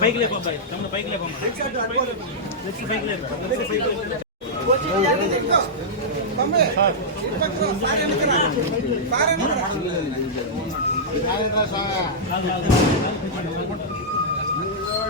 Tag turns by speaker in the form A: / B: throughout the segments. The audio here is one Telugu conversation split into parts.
A: పైకి లేపా తమ్ముడు పైకి లేపా పైకి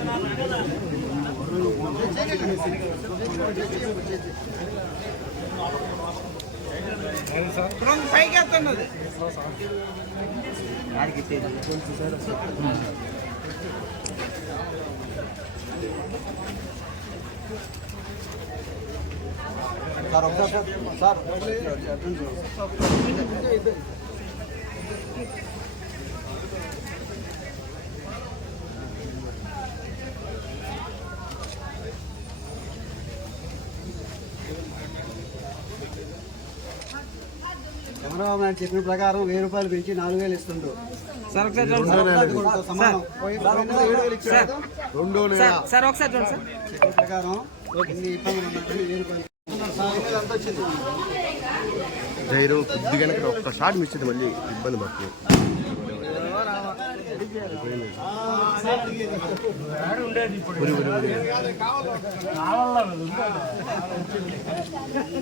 B: నా ఫస్ట్ నాకాడికే వచ్చింది
C: పైకి ఎత్తండి
D: సార్ ఒకసారి సార్ చంద్రబాబు నాయుడు చెప్పిన ప్రకారం వెయ్యి రూపాయలు పెంచి నాలుగు వేలు ఇస్తుండ్రు
C: సార్ ఒకసారి. సార్ సార్ ఒకసారి చూడండి. సార్
D: చెప్పిన ప్రకారం ఇన్ని ఇబ్బందులు ఉన్నట్టు వెయ్యి రూపాయలు సార్ ఇన్ని ఎంత వచ్చింది?
E: జైరు కొద్దిగా ఒక్క షాట్ మిస్ అయితే మళ్ళీ ఇబ్బంది పడుతుంది.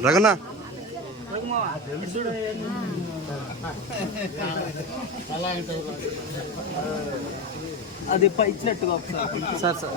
E: రగనా
C: అది పై ఇచ్చినట్టుగా ఒకసారి సార్ సార్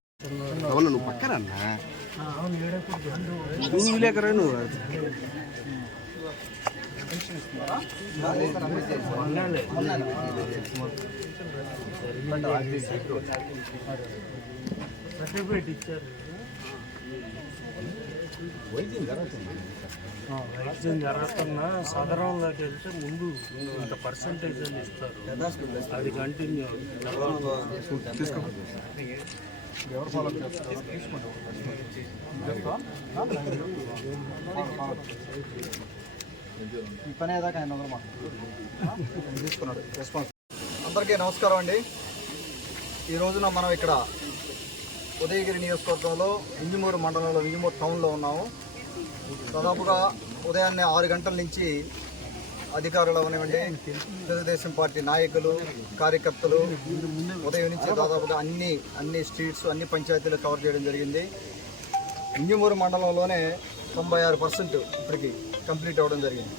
E: రమణ నువ్వు పక్కన నువ్వు? లేకరా నువ్వు
A: వైద్యం జరుగుతున్నా సదరంలోకి వెళ్తే ముందు ఇంత పర్సంటేజ్ అని ఇస్తారు. అది కంటిన్యూ
D: ఈ పని ఏదాకా ఆయన తీసుకున్నాడు రెస్పాన్స్ అందరికీ నమస్కారం అండి. ఈ రోజున మనం ఇక్కడ ఉదయగిరి నియోజకవర్గంలో ఇంజమూరు మండలంలో ఇంజమూరు టౌన్లో ఉన్నాము. దాదాపుగా ఉదయాన్నే ఆరు గంటల నుంచి అధికారులు అవనివ్వండి తెలుగుదేశం పార్టీ నాయకులు కార్యకర్తలు ఉదయం నుంచి దాదాపుగా అన్ని అన్ని స్ట్రీట్స్ అన్ని పంచాయతీలు కవర్ చేయడం జరిగింది. ఇంజమూరు మండలంలోనే తొంభై ఆరు పర్సెంట్ ఇప్పటికి కంప్లీట్ అవ్వడం జరిగింది.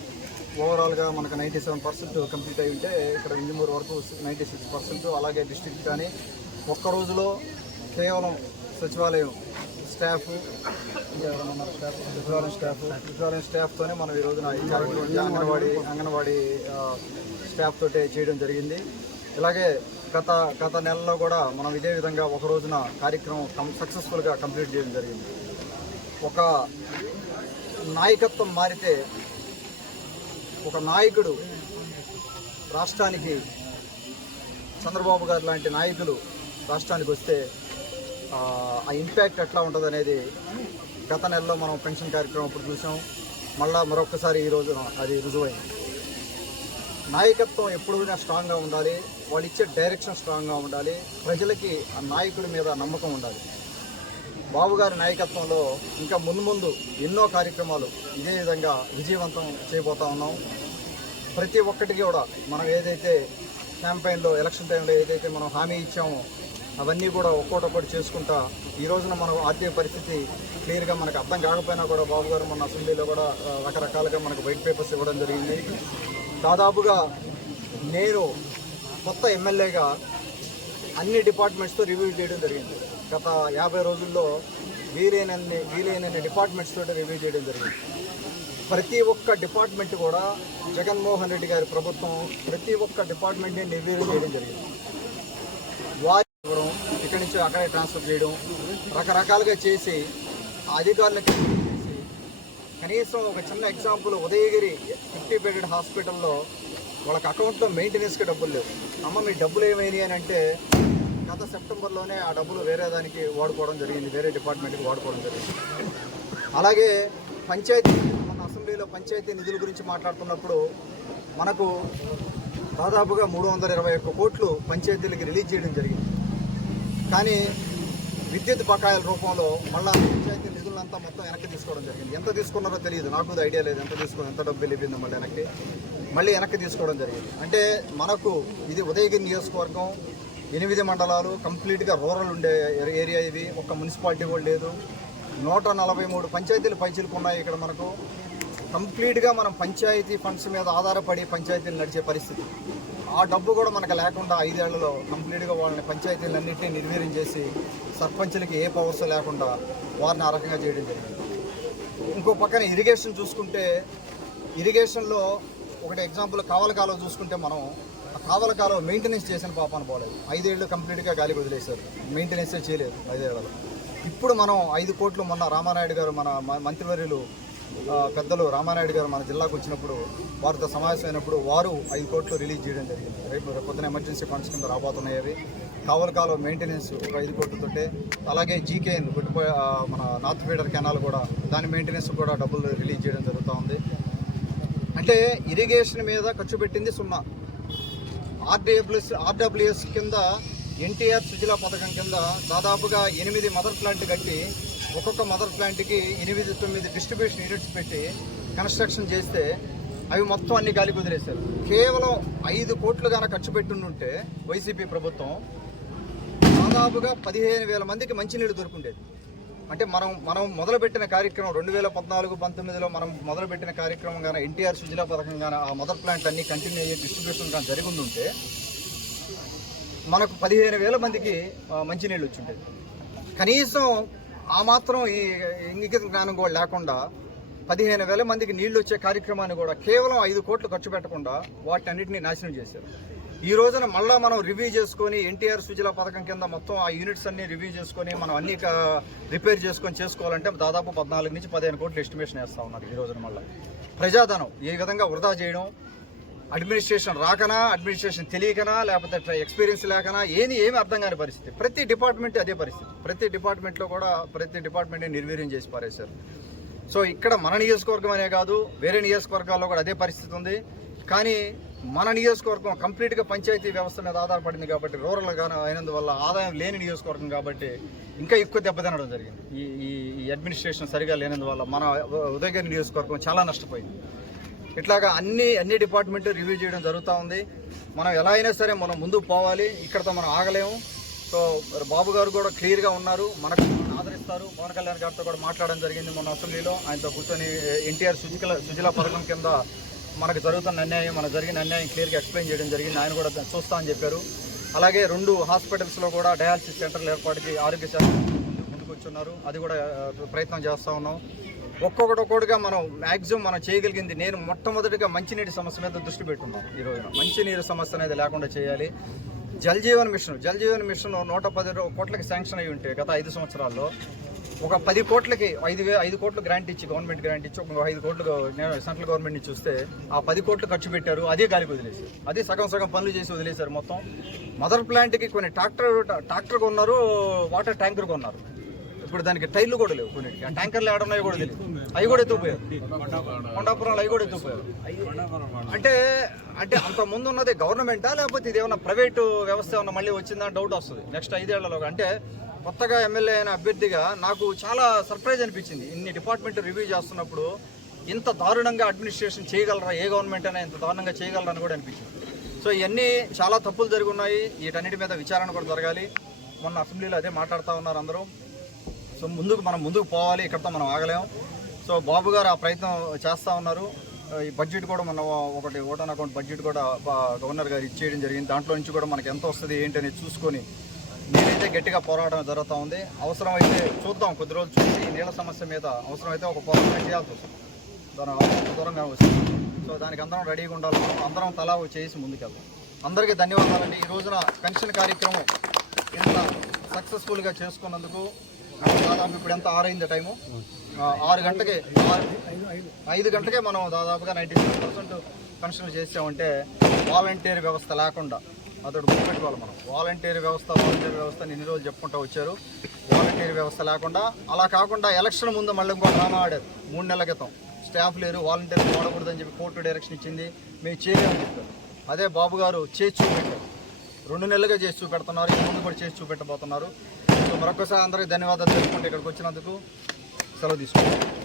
D: ఓవరాల్గా మనకు నైంటీ సెవెన్ పర్సెంట్ కంప్లీట్ అయి ఉంటే ఇక్కడ ఇంజమూరు వరకు నైంటీ సిక్స్ పర్సెంట్ అలాగే డిస్ట్రిక్ట్ కానీ ఒక్క రోజులో కేవలం సచివాలయం స్టాఫ్ ఎవరైనా స్టాఫ్ సచివాలయం స్టాఫ్ స్టాఫ్తోనే మనం ఈ రోజున ఈ కార్యక్రమం అంగన్వాడీ అంగన్వాడీ స్టాఫ్ తోటే చేయడం జరిగింది. ఇలాగే గత గత నెలలో కూడా మనం ఇదే విధంగా ఒక రోజున కార్యక్రమం కం సక్సెస్ఫుల్గా కంప్లీట్ చేయడం జరిగింది. ఒక నాయకత్వం మారితే ఒక నాయకుడు రాష్ట్రానికి చంద్రబాబు గారు లాంటి నాయకులు రాష్ట్రానికి వస్తే ఆ, ఇంపాక్ట్ ఎట్లా ఉంటుంది అనేది గత నెలలో మనం పెన్షన్ కార్యక్రమం అప్పుడు చూసాం. మళ్ళా మరొకసారి ఈ అది రుజువైంది. నాయకత్వం ఎప్పుడైనా స్ట్రాంగ్గా ఉండాలి. వాళ్ళు ఇచ్చే డైరెక్షన్ స్ట్రాంగ్గా ఉండాలి. ప్రజలకి ఆ నాయకుడి మీద నమ్మకం ఉండాలి. బాబు గారి నాయకత్వంలో ఇంకా ముందు ముందు ఎన్నో కార్యక్రమాలు ఇదే విధంగా విజయవంతం చేయబోతా ఉన్నాం. ప్రతి ఒక్కటికి కూడా మనం ఏదైతే క్యాంపెయిన్లో ఎలక్షన్ టైంలో ఏదైతే మనం హామీ ఇచ్చామో అవన్నీ కూడా ఒక్కోటొక్కటి చేసుకుంటా ఈ రోజున మన ఆర్థిక పరిస్థితి క్లియర్గా మనకు అర్థం కాకపోయినా కూడా బాబు గారు మొన్న అసెంబ్లీలో కూడా రకరకాలుగా మనకు వైట్ పేపర్స్ ఇవ్వడం జరిగింది. దాదాపుగా నేను కొత్త ఎమ్మెల్యేగా అన్ని డిపార్ట్మెంట్స్తో రివ్యూ చేయడం జరిగింది. గత యాభై రోజుల్లో వీలైనన్ని వీలైనన్ని డిపార్ట్మెంట్స్ తోటి రివ్యూ చేయడం జరిగింది. ప్రతి ఒక్క డిపార్ట్మెంట్ కూడా జగన్మోహన్ రెడ్డి గారి ప్రభుత్వం ప్రతి ఒక్క డిపార్ట్మెంట్ని రివ్యూ చేయడం జరిగింది. ఇవ్వడం ఇక్కడి నుంచి అక్కడే ట్రాన్స్ఫర్ చేయడం రకరకాలుగా చేసి అధికారులకి అధికారులకు చేసి కనీసం ఒక చిన్న ఎగ్జాంపుల్ ఉదయగిరి ఫిఫ్టీ బెడెడ్ హాస్పిటల్లో వాళ్ళకి అకౌంట్లో మెయింటెనెన్స్కి డబ్బులు లేవు. అమ్మ మీ డబ్బులు ఏమైనాయి అని అంటే గత సెప్టెంబర్లోనే ఆ డబ్బులు వేరే దానికి వాడుకోవడం జరిగింది వేరే డిపార్ట్మెంట్కి వాడుకోవడం జరిగింది. అలాగే పంచాయతీ మన అసెంబ్లీలో పంచాయతీ నిధుల గురించి మాట్లాడుతున్నప్పుడు మనకు దాదాపుగా మూడు వందల ఇరవై ఒక్క కోట్లు పంచాయతీలకి రిలీజ్ చేయడం జరిగింది. కానీ విద్యుత్ బకాయిల రూపంలో మళ్ళీ పంచాయతీ నిధులంతా మొత్తం వెనక్కి తీసుకోవడం జరిగింది. ఎంత తీసుకున్నారో తెలియదు. నాకు ఐడియా లేదు ఎంత తీసుకుని ఎంత డబ్బు వెళ్ళిపోయిందో మళ్ళీ వెనక్కి. మళ్ళీ వెనక్కి తీసుకోవడం జరిగింది. అంటే మనకు ఇది ఉదయగిరి నియోజకవర్గం ఎనిమిది మండలాలు కంప్లీట్గా రూరల్ ఉండే ఏరియా ఇది ఒక మున్సిపాలిటీ కూడా లేదు. నూట నలభై మూడు పంచాయతీలు పైచిలకు ఉన్నాయి ఇక్కడ మనకు. కంప్లీట్గా మనం పంచాయతీ ఫండ్స్ మీద ఆధారపడి పంచాయతీలు నడిచే పరిస్థితి. ఆ డబ్బు కూడా మనకు లేకుండా ఐదేళ్ళలో కంప్లీట్గా వాళ్ళని పంచాయతీలన్నింటినీ నిర్వీర్యం చేసి సర్పంచులకి ఏ పవర్స్ లేకుండా వారిని ఆ రకంగా చేయడం జరిగింది. ఇంకో పక్కన ఇరిగేషన్ చూసుకుంటే ఇరిగేషన్లో ఒకటి ఎగ్జాంపుల్ కావల కాలువ చూసుకుంటే మనం ఆ కావల కాలువ మెయింటెనెన్స్ చేసిన పాపాన పోలేదు ఐదేళ్ళు కంప్లీట్గా గాలికి వదిలేశారు. మెయింటెనెన్సే చేయలేదు ఐదేళ్ళలో. ఇప్పుడు మనం ఐదు కోట్లు మొన్న రామానాయుడు గారు మన మంత్రివర్యులు పెద్దలు రామానాయుడు గారు మన జిల్లాకు వచ్చినప్పుడు వారితో సమావేశమైనప్పుడు వారు ఐదు కోట్లు రిలీజ్ చేయడం జరిగింది. రేపు పొద్దున ఎమర్జెన్సీ ఫండ్స్ కింద రాబోతున్నాయి అవి. మెయింటెనెన్స్ ఒక ఐదు కోట్లతోటే అలాగే జీకేఎన్ గుట్టుపో మన నార్త్ ఫీడర్ కెనాల్ కూడా దాని మెయింటెనెన్స్ కూడా డబ్బులు రిలీజ్ చేయడం జరుగుతూ ఉంది. అంటే ఇరిగేషన్ మీద ఖర్చు పెట్టింది సున్నా. ఆర్డబ్ల్యూఎస్ ఆర్డబ్ల్యూఎస్ కింద ఎన్టీఆర్ సుజలా పథకం కింద దాదాపుగా ఎనిమిది మదర్ ప్లాంట్ కట్టి ఒక్కొక్క మదర్ ప్లాంట్కి ఎనిమిది తొమ్మిది డిస్ట్రిబ్యూషన్ యూనిట్స్ పెట్టి కన్స్ట్రక్షన్ చేస్తే అవి మొత్తం అన్ని గాలి కుదిరేశారు కేవలం ఐదు కోట్లు గాన ఖర్చు పెట్టుంటే వైసీపీ ప్రభుత్వం దాదాపుగా పదిహేను వేల మందికి మంచినీళ్ళు దొరుకుండేది. అంటే మనం మనం మొదలుపెట్టిన కార్యక్రమం రెండు వేల పద్నాలుగు పంతొమ్మిదిలో మనం మొదలుపెట్టిన కార్యక్రమం కానీ ఎన్టీఆర్ సుజలా పథకం కానీ ఆ మదర్ ప్లాంట్ అన్ని కంటిన్యూ అయ్యే డిస్ట్రిబ్యూషన్ కానీ జరిగి ఉంటే మనకు పదిహేను వేల మందికి ఆ, మంచినీళ్ళు వచ్చుండేది. కనీసం ఆ మాత్రం ఈ ఇంగిత జ్ఞానం కూడా లేకుండా పదిహేను వేల మందికి నీళ్ళు వచ్చే కార్యక్రమాన్ని కూడా కేవలం ఐదు కోట్లు ఖర్చు పెట్టకుండా వాటన్నిటిని నాశనం చేశారు. ఈ రోజున మళ్ళా మనం రివ్యూ చేసుకొని ఎన్టీఆర్ సుజల పథకం కింద మొత్తం ఆ యూనిట్స్ అన్ని రివ్యూ చేసుకొని మనం అన్ని రిపేర్ చేసుకొని చేసుకోవాలంటే దాదాపు పద్నాలుగు నుంచి పదిహేను కోట్లు ఎస్టిమేషన్ వేస్తా ఉన్నారు ఈ రోజున మళ్ళీ. ప్రజాధనం ఏ విధంగా వృధా చేయడం అడ్మినిస్ట్రేషన్ రాకనా అడ్మినిస్ట్రేషన్ తెలియకనా లేకపోతే ఎక్స్పీరియన్స్ లేకనా ఏది ఏమి అర్థం కాని పరిస్థితి. ప్రతి డిపార్ట్మెంట్ అదే పరిస్థితి. ప్రతి డిపార్ట్మెంట్లో కూడా ప్రతి డిపార్ట్మెంట్ని నిర్వీర్యం చేసి పారేశారు. సో ఇక్కడ మన నియోజకవర్గం అనే కాదు వేరే నియోజకవర్గాల్లో కూడా అదే పరిస్థితి ఉంది. కానీ మన నియోజకవర్గం కంప్లీట్గా పంచాయతీ వ్యవస్థ మీద ఆధారపడింది కాబట్టి రూరల్ అయినందువల్ల ఆదాయం లేని నియోజకవర్గం కాబట్టి ఇంకా ఎక్కువ దెబ్బతినడం జరిగింది. ఈ- ఈ అడ్మినిస్ట్రేషన్ సరిగా లేనందువల్ల మన ఉదయగిరి నియోజకవర్గం చాలా నష్టపోయింది. ఇట్లాగా అన్ని అన్ని డిపార్ట్మెంట్ రివ్యూ చేయడం జరుగుతూ ఉంది. మనం ఎలా అయినా సరే మనం ముందుకు పోవాలి. ఇక్కడతో మనం ఆగలేము. సో మరి బాబు గారు కూడా క్లియర్గా ఉన్నారు. మనకు ఆదరిస్తారు. పవన్ కళ్యాణ్ గారితో కూడా మాట్లాడడం జరిగింది మొన్న అసెంబ్లీలో. ఆయనతో కూర్చొని ఎన్టీఆర్ సుజికల సుజలా పథకం కింద మనకు జరుగుతున్న అన్యాయం మనకు జరిగిన అన్యాయం క్లియర్గా ఎక్స్ప్లెయిన్ చేయడం జరిగింది. ఆయన కూడా చూస్తా అని చెప్పారు. అలాగే రెండు హాస్పిటల్స్లో కూడా డయాలసిస్ సెంటర్లు ఏర్పాటుకి ఆరోగ్య శాఖ ముందుకు వచ్చున్నారు. అది కూడా ప్రయత్నం చేస్తూ ఉన్నాం. ఒక్కొక్కటి ఒక్కొక్కటిగా మనం మ్యాక్సిమం మనం చేయగలిగింది నేను మొట్టమొదటిగా మంచినీటి సమస్య మీద దృష్టి పెట్టున్నాను ఈరోజు మంచినీరు సమస్య అనేది లేకుండా చేయాలి. జల్ జీవన్ మిషన్ జల్ జీవన్ మిషన్ నూట పది కోట్లకి శాంక్షన్ అయి ఉంటే గత ఐదు సంవత్సరాల్లో ఒక పది కోట్లకి ఐదు వే ఐదు కోట్లు గ్రాంట్ ఇచ్చి గవర్నమెంట్ గ్రాంట్ ఇచ్చి ఒక ఐదు కోట్లు నేను సెంట్రల్ గవర్నమెంట్ నుంచి చూస్తే ఆ పది కోట్లు ఖర్చు పెట్టారు అదే గాలికి వదిలేశారు. అదే సగం సగం పనులు చేసి వదిలేశారు మొత్తం. మదర్ ప్లాంట్కి కొన్ని ట్రాక్టర్ ట్రాక్టర్ కొన్నారు వాటర్ ట్యాంకర్ కొన్నారు. ఇప్పుడు దానికి టైర్లు కూడా లేవు కొన్నిటికి. ఆ ట్యాంకర్లు ఏడ ఉన్నాయో కూడా తెలియదు. అవి కూడా ఎత్తుకుపోయారు. కొండాపురంలో అవి కూడా ఎత్తుకుపోయారు. అంటే అంటే అంత ముందు ఉన్నది గవర్నమెంటా లేకపోతే ఇది ఏమన్నా ప్రైవేటు వ్యవస్థ ఏమన్నా మళ్ళీ వచ్చిందా డౌట్ వస్తుంది. నెక్స్ట్ ఐదేళ్ళలో అంటే కొత్తగా ఎమ్మెల్యే అయిన అభ్యర్థిగా నాకు చాలా సర్ప్రైజ్ అనిపించింది. ఇన్ని డిపార్ట్మెంట్ రివ్యూ చేస్తున్నప్పుడు ఇంత దారుణంగా అడ్మినిస్ట్రేషన్ చేయగలరా? ఏ గవర్నమెంట్ అయినా ఇంత దారుణంగా చేయగలరా అని కూడా అనిపించింది. సో ఇవన్నీ చాలా తప్పులు జరిగి ఉన్నాయి. వీటన్నిటి మీద విచారణ కూడా జరగాలి. మొన్న అసెంబ్లీలో అదే మాట్లాడుతూ ఉన్నారు అందరూ. సో ముందుకు మనం ముందుకు పోవాలి ఇక్కడితో మనం ఆగలేం. సో బాబు గారు ఆ ప్రయత్నం చేస్తూ ఉన్నారు. ఈ బడ్జెట్ కూడా మన ఒకటి ఓటాన్ అకౌంట్ బడ్జెట్ కూడా గవర్నర్ గారు ఇచ్చేయడం జరిగింది. దాంట్లో నుంచి కూడా మనకి ఎంత వస్తుంది ఏంటి అనేది చూసుకొని నేనైతే గట్టిగా పోరాటం జరుగుతూ ఉంది. అవసరమైతే చూద్దాం కొద్ది రోజులు చూసి ఈ నీళ్ళ సమస్య మీద అవసరమైతే ఒక పోరాటం చేయాల్సి వస్తుంది. దాని అవసరం దూరంగా వస్తుంది. సో దానికి అందరం రెడీగా ఉండాలి అందరం తలా చేసి ముందుకెళ్దాం. అందరికీ ధన్యవాదాలండి. ఈ రోజున పెన్షన్ కార్యక్రమం ఇంత సక్సెస్ఫుల్గా చేసుకున్నందుకు దాదాపు ఇప్పుడు ఎంత ఆరైంది టైము? ఆరు గంటకి ఆరు- ఐదు గంటకే మనం దాదాపుగా నైంటీ సిక్స్ పర్సెంట్ పెన్షన్లు చేసామంటే వాలంటీర్ వ్యవస్థ లేకుండా అతడు గుర్తుపెట్టుకోవాలి మనం. వాలంటీర్ వ్యవస్థ వాలంటీర్ వ్యవస్థ ఎన్ని రోజులు చెప్పుకుంటూ వచ్చారు. వాలంటీర్ వ్యవస్థ లేకుండా అలా కాకుండా ఎలక్షన్ ముందు మళ్ళీ ఇంకో డ్రామా ఆడారు మూడు నెలల క్రితం. స్టాఫ్ లేరు వాలంటీర్ వాడకూడదని చెప్పి కోర్టు డైరెక్షన్ ఇచ్చింది. మేము చేయలేమని చెప్పారు. అదే బాబు గారు చేసి చూపెట్టారు. రెండు నెలలుగా చేసి చూపెడుతున్నారు ఈ ముందు కూడా చేసి చూపెట్టబోతున్నారు. సో మరొకసారి అందరికీ ధన్యవాదాలు తెలుసుకుంటే ఇక్కడికి వచ్చినందుకు సెలవు తీసుకుంటాం